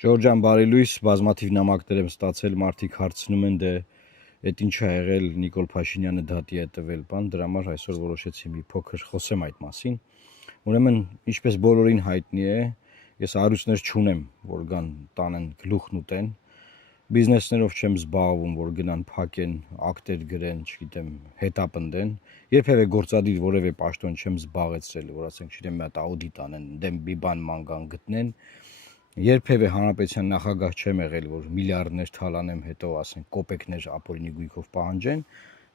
Ժորժան բարելույս, բազմաթիվ նամակներ եմ ստացել, մարդիկ հարցնում են դե այդ ինչ ա եղել Նիկոլ Փաշինյանը դատի է տվել, բան, դրա համար այսօր որոշեցի մի փոքր խոսեմ այդ մասին։ Ուրեմն, ինչպես բոլորին հայտնի է, ես առույցներ չունեմ, որ գան տանեն գլուխն ուտեն, բիզնեսներով չեմ զբաղվում, որ գնան փակեն, ակտեր գրեն, չգիտեմ, հետապնդեն, երբևէ գործադիր որևէ պաշտոն չեմ զբաղեցրել, որ ասենք, չգիտեմ, մի հատ աուդիտ անեն, դեմ մի բան ման գտնեն։ Երբևէ հանրապետության նախագահ չեմ եղել, որ միլիարդներ թալանեմ, հետո ասենք կոպեկներ ապօրինի գույքով պահանջեն,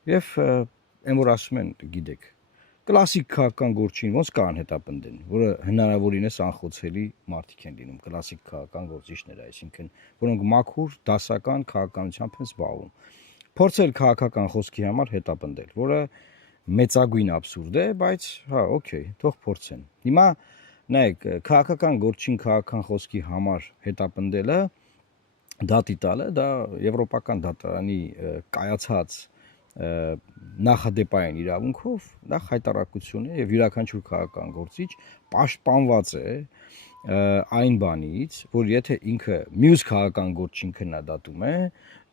եւ այն որ ասում են, գիտեք, կլասիկ քաղաքական գործին ոնց կան հետապնդեն, որը հնարավորինս անխոցելի մարդիկ են լինում, կլասիկ քաղաքական գործիչները, այսինքն, որոնք մաքուր դասական քաղաքականությամբ են զբաղվում։ Փորձել քաղաքական խոսքի համար հետապնդել, որը մեծագույն աբսուրդ է, բայց հա, օքեյ, թող փորձեն։ Հիմա նայեք, քաղաքական գործին քաղաքական խոսքի համար հետապնդելը, դատի տալը, դա եվրոպական դատարանի կայացած նախադեպային իրավունքով դա խայտարակություն է եւ յուրաքանչյուր քաղաքական գործիչ պաշտպանված է այն բանից, որ եթե ինքը մյուս քաղաքական գործին քննադատում է,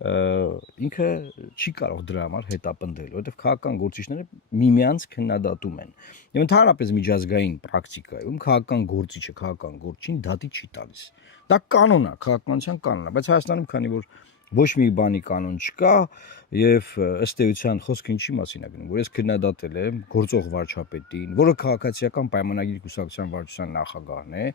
ինքը չի կարող դրա համար հետապնդել, որովհետեւ քաղաքական գործիչները միմյանց քննադատում են։ Եվ ընդհանրապես միջազգային պրակտիկայում քաղաքական գործիչը քաղաքական գործին դատի չի տալիս։ Դա կանոն է, քաղաքականության կանոն է, բայց Հայաստանում քանի որ ոչ մի բանի կանոն չկա եւ ըստ էության խոսքը ինչի մասին է գնում, որ ես քննադատել եմ գործող վարչապետին, որը քաղաքացիական պայմանագիր կուսակցության վարչության նախագահն է,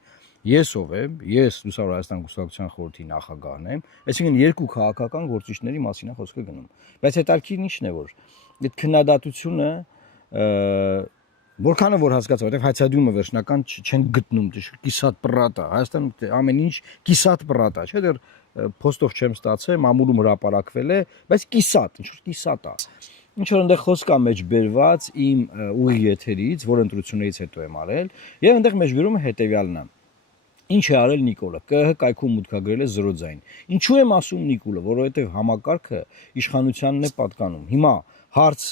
ես ով եմ, ես Լուսավոր Հայաստան կուսակցության խորհրդի նախագահն եմ, այսինքն երկու քաղաքական գործիչների մասին է խոսքը գնում։ Բայց հետարքին ինչն է, որ այդ քննադատությունը որքանը որ հասկացա, որտեղ հայցադյումը վերջնական չեն գտնում, կիսատ պրատա, Հայաստանում ամեն ինչ կիսատ պրատա, չէ՞ դեռ փոստով չեմ ստացել, մամուլում հրապարակվել է, բայց կիսատ, ինչ որ կիսատ է։ Ինչ որ այնտեղ խոսք է մեջ բերված իմ ուղի եթերից, որ ընտրություններից հետո եմ արել, եւ այնտեղ մեջբերումը հետեւյալն է։ Ինչ է արել Նիկոլը, ԿՀ կայքում մուտքագրել է 0 ձայն։ Ինչու եմ ասում Նիկոլը, որովհետեւ համակարգը իշխանությանն է պատկանում։ Հիմա հարց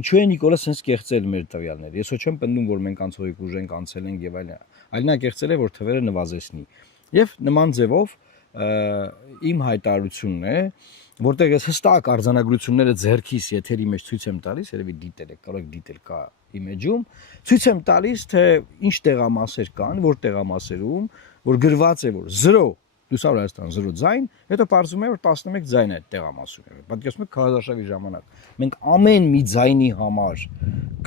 ինչու է Նիկոլը sense կեղծել մեր տվյալները։ Ես ոչ չեմ պնդում, որ մենք անցողիկ ուժ ենք անցել ենք եւ այլն։ Այլ նա կեղծել է, որ թվերը նվազեցնի։ Եվ նման ձևով իմ հայտարարությունն է, որտեղ ես հստակ արձանագրությունները ձեռքիս եթերի մեջ ցույց եմ տալիս, երևի դիտել եք, կարող եք դիտել կա իմեջում, ցույց եմ տալիս, թե ինչ տեղամասեր կան, որ տեղամասերում, որ գրված է, որ 0 Լուսավոր Հայաստան 0 ձայն, հետո պարզվում է, որ 11 ձայն է այդ տեղամասում։ Պատկերացնում եք քարոզարշավի ժամանակ։ Մենք ամեն մի ձայնի համար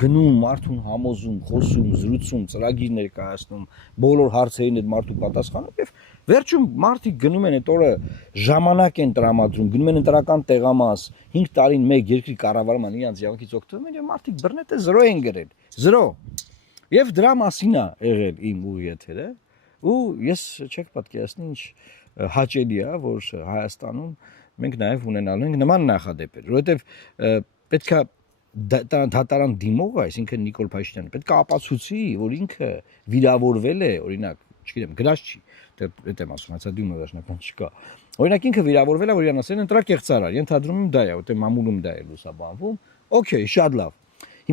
գնում, մարդուն համոզում, խոսում, զրուցում, ծրագիր ներկայացնում, բոլոր հարցերին այդ մարդու պատասխանում եւ վերջում մարդիկ գնում են այդ օրը ժամանակ են տրամադրում, գնում են ընտրական տեղամաս, 5 տարին մեկ երկրի կառավարման իրancs явակից օգտվում են եւ մարդիկ բռնետը 0 են գրել։ 0։ Եվ դրա մասին է եղել իմ ուղի եթերը, ու ես չեք պատկերացնի ինչ հաճելի է, որ Հայաստանում մենք նաեւ ունենալու ենք նման նախադեպեր, որովհետեւ պետքա դատարան դիմողը, այսինքն Նիկոլ Փաշինյանը, պետք է ապացուցի, որ ինքը վիրավորվել է, օրինակ, չգիտեմ, գրած չի, դա եմ ասում, հացադյումը վերջնական չկա։ Օրինակ ինքը վիրավորվել է, որ իրան ասեն ընտրակեղծարար, ենթադրում եմ դա է, որտեղ մամուլում դա է լուսաբանվում։ Okay, շատ լավ։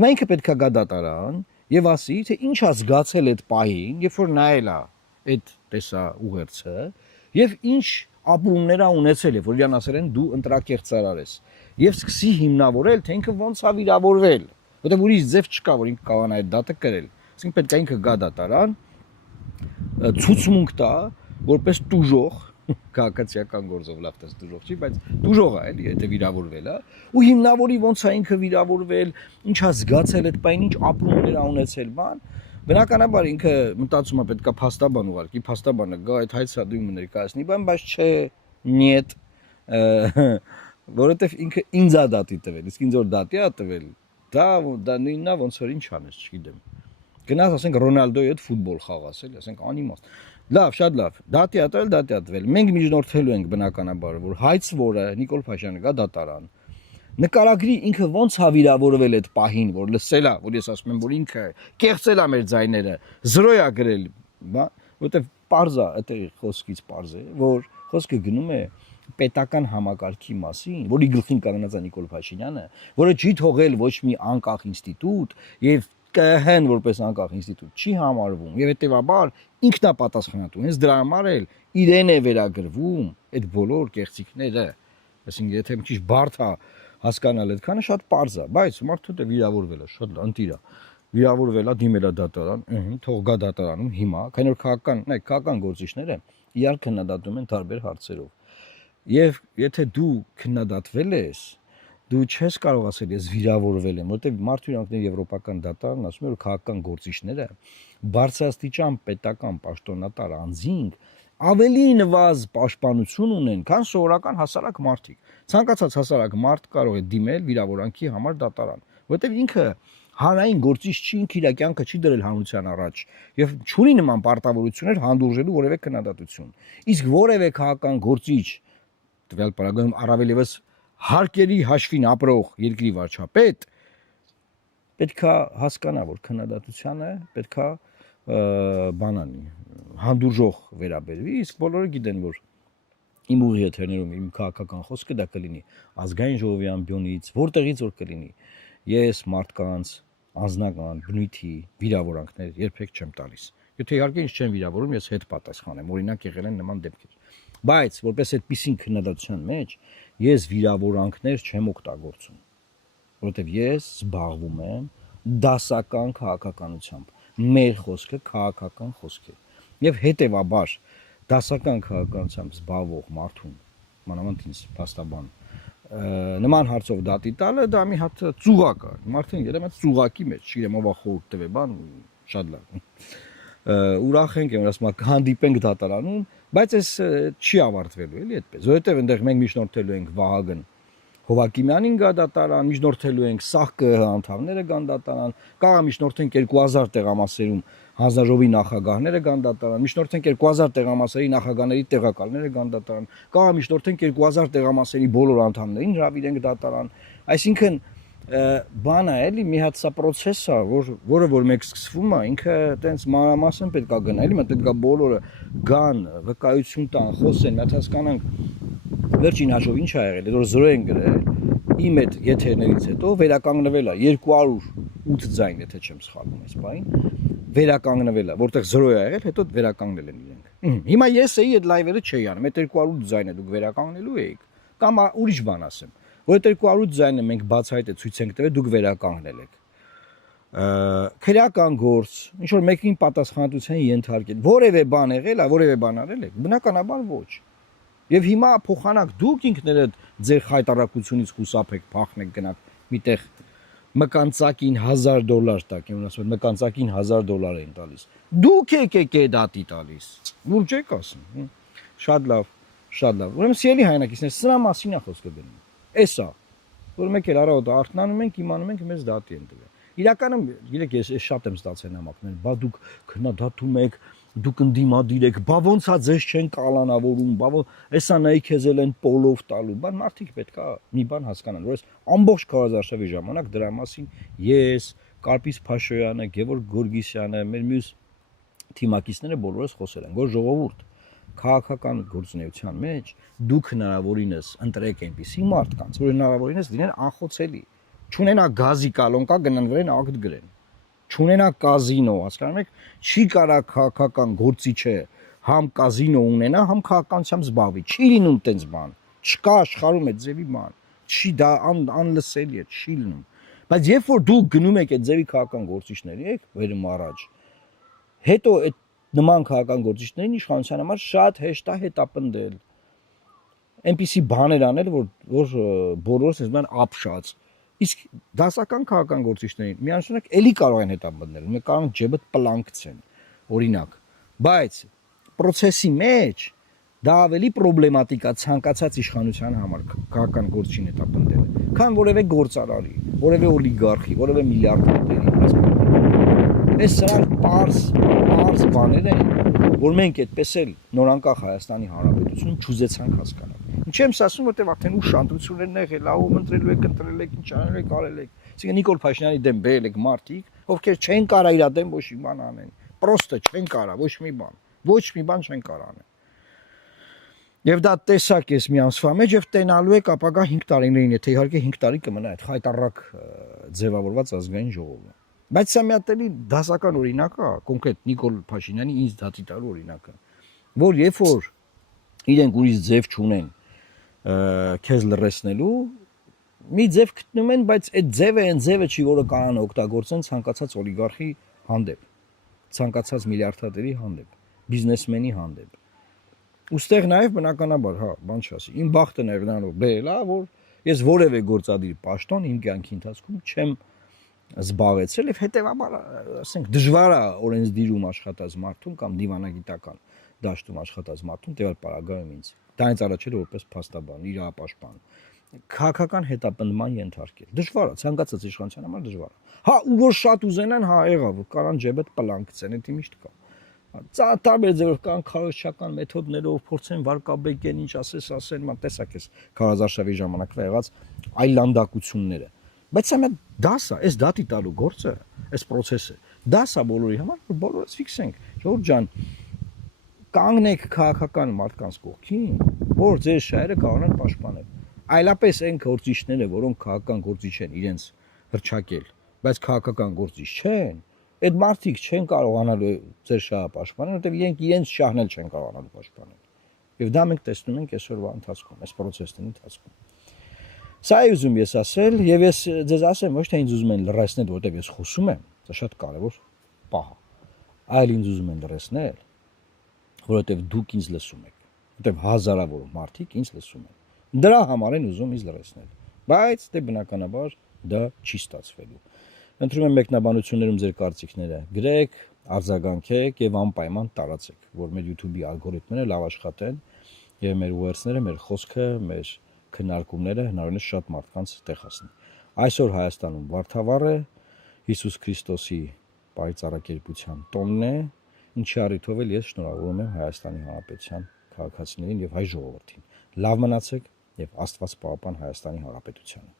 Հիմա ինքը պետք է գա դատարան եւ ասի, թե ինչ է զգացել այդ պահին, երբ որ նայել է այդ տեսա ուղերձը, եւ ինչ ապրումներ ա ունեցել է, որ իրան ասել են դու ընտրակեղծարար ես, եւ սկսի հիմնավորել, թե ինքը ոնց է վիրավորվել, որտեղ ուրիշ ձև չկա, որ ինքը կարող է այդ դատը կրել։ Այսինքն պետք է ինքը գա դատարան, ցուցմունք տա, որպես տուժող, քաղաքացիական գործով լավ տես տուժող չի, բայց տուժող է, էլի, եթե վիրավորվել է, ու հիմնավորի ոնց է ինքը վիրավորվել, ինչ է զգացել այդ պայն, ինչ ապրումներ ա ունեցել, բան։ Բնականաբար ինքը մտածում է պետքա փաստաբան ուղարկի, փաստաբանը գա այդ հայցադույմը ներկայացնի, բայց չէ, նիետ, որովհետև ինքը ինձ է դատի տվել, իսկ ինձ որ դատի է տվել, դա նույնն է ոնց որ ինչ անես, չգիտեմ։ Գնաս ասենք Ռոնալդոյի հետ ֆուտբոլ խաղաս, էլի, ասենք անիմաստ։ Լավ, շատ լավ, դատի է տվել։ Մենք միջնորդելու ենք բնականաբար, որ հայցվորը Նիկոլ Փաշինյանը գա դատարան։ Նկարագրի ինքը ոնց է վիրավորվել այդ պահին, որ լսել է, որ ես ասում եմ, որ ինքը կեղծել է մեր ձայները, 0 է գրել, որովհետև պարզ է, այդտեղի խոսքից պարզ է, որ խոսքը գնում է պետական համակարգի մասին, որի գլխին կանգնած է Նիկոլ Փաշինյանը, որը չի թողել ոչ մի անկախ ինստիտուտ եւ ԿՀ-ն որպես անկախ ինստիտուտ չի համարվում եւ հետեւաբար ինքնապատասխանատու։ Հենց դրա համար էլ իրեն է վերագրվում այդ բոլոր կեղծիքները։ Այսինքն եթե մի քիչ բարդ է հասկանալ այդքանը շատ པարզ է, բայց մարդու դե վիրավորվել է, շատ ընտիր է։ Վիրավորվել է, դիմել է դատարան, թող գա դատարանում հիմա, քանի որ քաղաքական գործիչները իրար քննադատում են տարբեր հարցերով։ Եվ եթե դու քննադատվել ես, դու չես կարող ասել ես վիրավորվել եմ, որտեղ մարդու իրավունքների եվրոպական դատարանն ասում է որ քաղաքական գործիչները բարձրաստիճան պետական պաշտոնատար անձինք ավելի նվազ պաշտպանություն ունեն, քան սովորական հասարակ մարդիկ։ Ցանկացած հասարակ մարդ կարող է դիմել վիրավորանքի համար դատարան, որտեղ ինքը հանրային գործիչ չի, ինքը իր կյանքը չի դրել հանրության առաջ եւ չունի նման պարտավորություններ հանդուրժելու որևէ քննադատություն։ Իսկ որևէ քաղաքական գործիչ տվյալ պարագայում առավել եւս հարկերի հաշվին ապրող երկրի վարչապետ պետքա հասկանա որ քննադատությանը պետքա բանանի հանդուրժող վերաբերվի, իսկ բոլորը գիտեն որ իմ ուղի եթերներում իմ քաղաքական խոսքը դա կլինի ազգային ժողովի ամբիոնից, որտեղից որ կլինի, ես մարդկանց անձնական բնույթի վիրավորանքներ երբեք չեմ տալիս։ Եթե իհարկե ինձ չեն վիրավորում, ես հետ պատասխանեմ, օրինակ եղել են նման դեպքեր։ Բայց որպես այդպիսին քննադատության մեջ ես վիրավորանքներ չեմ օգտագործում, որովհետև ես զբաղվում եմ դասական քաղաքականությամբ։ Մեր խոսքը քաղաքական խոսք է։ Եվ հետևաբար դասական քաղաքականությամբ զբաղվող մարդուն, մանավանդ ինձ փաստաբան, նման հարցով դատի տալը դա մի հատ ծուղակ է։ Մարդին երեմ այդ ծուղակի մեջ, չգիտեմ ով խորհուրդ տվե բան, շատ լավ։ Ուրախ ենք, որ ասում եք հանդիպենք դատարանում, բայց այս չի ավարտվելու էլի այդպես, որովհետև այնտեղ մենք միջնորդելու ենք Վահագն Հովակիմյանին գա դատարան, միջնորդելու ենք ՍԱՀԿ անդամները գան դատարան, կարող միջնորդենք 2000 տեղամասերում հանձնաժողովի նախագահները գան դատարան, միջնորդենք 2000 տեղամասերի նախագահների տեղակալները գան դատարան, կարող միջնորդենք 2000 տեղամասերի բոլոր անդամներին հրավիրենք դատարան, այսինքն բան է էլի մի հատ սա process է, որը որ մեկ սկսվում է, ինքը այտենց մանրամասն պետք է գնա, էլի պետք է բոլորը գան, վկայություն տան, խոսեն, մենք հասկանանք վերջին հաշվով ինչ ա եղել, որ 0 են գրել, իմ այդ եթերներից հետո վերականգնվել է 208 ձայն, եթե չեմ սխալվում այս բանին, վերականգնվել է, որտեղ 0 է եղել, հետո վերականգնել են իրենք։ Հիմա ես էի այդ լայվերը չէի անում, այդ 208 ձայնը դուք վերականգնելու էիք, կամ ուրիշ բան ասեմ, որ 208 ձայնը մենք բացահայտ ցույց ենք տվել, դուք վերականգնել եք։ Քրեական գործ, ինչ որ մեկին պատասխանատվության ենթարկել, որևէ բան եղել է, որևէ բան արել եք, բնականաբար ոչ։ Եվ հիմա փոխանակ դուք ինքներդ ձեր խայտարակությունից խուսափեք, փախնեք, գնաք միտեղ մկանցակին $1000 տակ, եմ ասում, մկանցակին $1000 են տալիս։ Դուք եք դատի տալիս։ Ուրջ եք ասում։ Շատ լավ, շատ լավ։ Ուրեմն սիրելի հայրենակիցներ, սրա մասին է խոսքը գնում։ Էսա, որ մեկ էլ առավոտը արթնանում ենք, իմանում ենք մեզ դատի են տվել։ Իրականում, գիտեք, ես շատ եմ ստացել նամակներ, բա դուք քննադատում եք, դուք ընդդիմադիր եք, բա ոնց է ձեզ չեն կալանավորում, բա էսա նայի քեզել են պոլով տալու, բան մարդիկ պետք է մի բան հասկանան, որ այս ամբողջ քարոզարշավի ժամանակ դրա մասին ես, Կարպիս Փաշոյանը, Գևորգ Գորգիսյանը, մեր մյուս թիմակիցները բոլորս խոսել են, որ ժողովուրդ քաղաքական գործունեության մեջ դուք հնարավորինս ընտրեք այնպիսի մարդկանց, որ հնարավորինս լինեն անխոցելի, չունենա գազի կալոնկա գնան վրան ակտ գրեն, չունենա կազինո, հասկանում եք, չի կարա քաղաքական գործիչը համ կազինո ունենա, համ քաղաքականությամբ զբաղվի, չի լինում տենց բան, չկա աշխարհում այդ ձևի բան, չի դա անլսելի է, չի լինում, բայց երբ որ դուք գնում եք այդ ձևի քաղաքական գործիչների եք վերում առաջ, հետո այդ նման քաղաքական գործիչներին իշխանության համար շատ հեշտ է հետապնդել, այնպիսի բաներ անել, որ բոլորս ասում են ապշած, իսկ դասական քաղաքական գործիչներին միանշանակ էլի կարող են հետապնդել, մենք կարող ենք ջեբդ պլանկցեն, օրինակ, բայց process-ի մեջ դա ավելի պրոբլեմատիկ է ցանկացած իշխանության համար քաղաքական գործիչին հետապնդելը, քան որևէ գործարարի, որևէ օլիգարխի, որևէ միլիարդերի, այս սրանք պարզ բաներ են, որ մենք այդպես էլ նորանկախ Հայաստանի Հանրապետություն չուզեցանք հասկանալ։ Ինչ եմ ասում, որտեղ արդեն ուշադրություններն եղել, ով ընտրելու եք, ինչ անել եք, արել եք։ Այսինքն Նիկոլ Փաշինյանի դեմ բերել եք մարդիկ, ովքեր չեն կարա իր դեմ ոչ մի բան անեն։ Պրոստը չեն կարա ոչ մի բան չեն կարա անեն։ Եվ դա տեսակ ես մի ամսվա մեջ եւ տենալու եք ապագա 5 տարիներին, եթե իհարկե 5 տարի կմնա այդ խայտարակ ձևավորված ազգային ժողովը։ Բայց սա մի հատ էլի դասական օրինակ է, կոնկրետ Նիկոլ Փաշինյանի ինձ դատի տալու օրինակը, որ երբ որ իրենք ուրիշ ձև չունեն քեզ լրացնելու, մի ձև գտնում են, բայց այդ ձևը այն ձևը չի, որը կարան օգտագործեն ցանկացած օլիգարխի հանդեպ, ցանկացած միլիարդատերի հանդեպ, բիզնեսմենի հանդեպ։ Ոստեղ նաև բնականաբար, հա, բան չասի։ Իմ բախտը նաև նրանով բերել է, որ ես որևէ գործադիր պաշտոն իմ կյանքի ընթացքում չեմ զբաղեցրել եւ հետեւաբար, ասենք, դժվար է օրենսդիրում աշխատած մարդուն կամ դիվանագիտական դաշտում աշխատած մարդուն տևալ պարագայում ինձ։ Դրանից առաջ էլ որպես փաստաբան, իրավապաշտպան, քաղաքական հետապնդման ենթարկել։ Դժվար է, ցանկացած իշխանության համար դժվար է։ Հա, ու որ շատ ուզենան, հա, եղավ, կարան ջեբդ պլան գցեն, դա միշտ կա։ Տարբեր ձևով կան քարոզչական մեթոդներով փորձեն վարկաբեկեն, ինչ ասես ասեն, ման տեսակ էս քարազարշավի ժամանակվա եղած այլանդակությունները։ Բայց սա մի դաս է, այս դատի տալու գործը, այս process-ը, դաս է բոլորի համար, որ բոլորս ֆիքսենք։ Ժողովուրդ ջան, կանգնեք քաղաքական մարդկանց կողքին, որ ձեր շահերը կարողանան պաշտպանել։ Այլապես այն գործիչները, որոնք քաղաքական գործիչ են, իրենց հրճակել, բայց քաղաքական գործիչ չեն, այդ մարդիկ չեն կարողանալու ձեր շահը պաշտպանել, որտեղ իրենք իրենց շահն էլ չեն կարողանալու պաշտպանել։ Եվ դա մենք տեսնում ենք այսօրվա ընթացքում, այս process-ի ընթացքում։ Սա է ուզում ես ասել, եւ ես ձեզ ասեմ, ոչ թե ինձ ուզում են լրացնել, որտեղ ես խոսում եմ, դա շատ կարեւոր պահ է, այլ ինձ ուզում են լրացնել, որովհետեւ դուք ինձ լսում եք, որտեղ հազարավոր մարդիկ ինձ լսում են։ Դրա համար են ուզում ինձ լրացնել, բայց դե բնականաբար դա չի ստացվելու։ Ընտրում եմ մեկնաբանություններում ձեր կարծիքները գրեք, արձագանքեք եւ անպայման տարածեք, որ մեր YouTube-ի ալգորիթմները լավ աշխատեն եւ մեր ուղերձները, մեր խոսքը, մեր քննարկումները հնարավորինս շատ մարդկանց տեղ հասնեն։ Այսօր Հայաստանում Վարդավառ է, Հիսուս Քրիստոսի պայծառակերպության տոնն է, ինչի առիթով էլ ես շնորհավորում եմ Հայաստանի Հանրապետության քաղաքացիներին եւ հայ ժողովրդին։ Լավ մնացեք եւ Աստված պահապան Հայաստանի Հանրապետությանը։